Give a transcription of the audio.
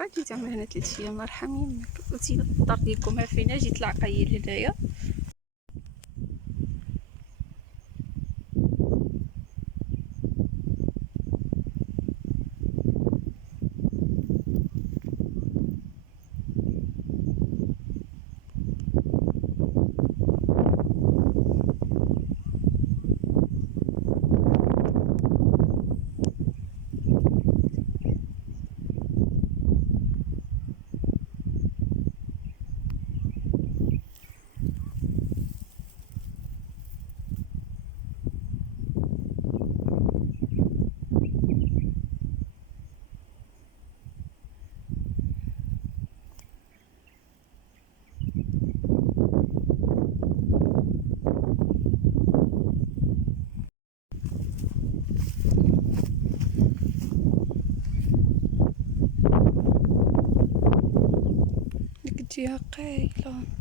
غادي تعمل هنا 3 ايام الله يرحم يمك. قلتي الدار ديالكم فينا جيت العقايل هنايا. ديك الجهه قايله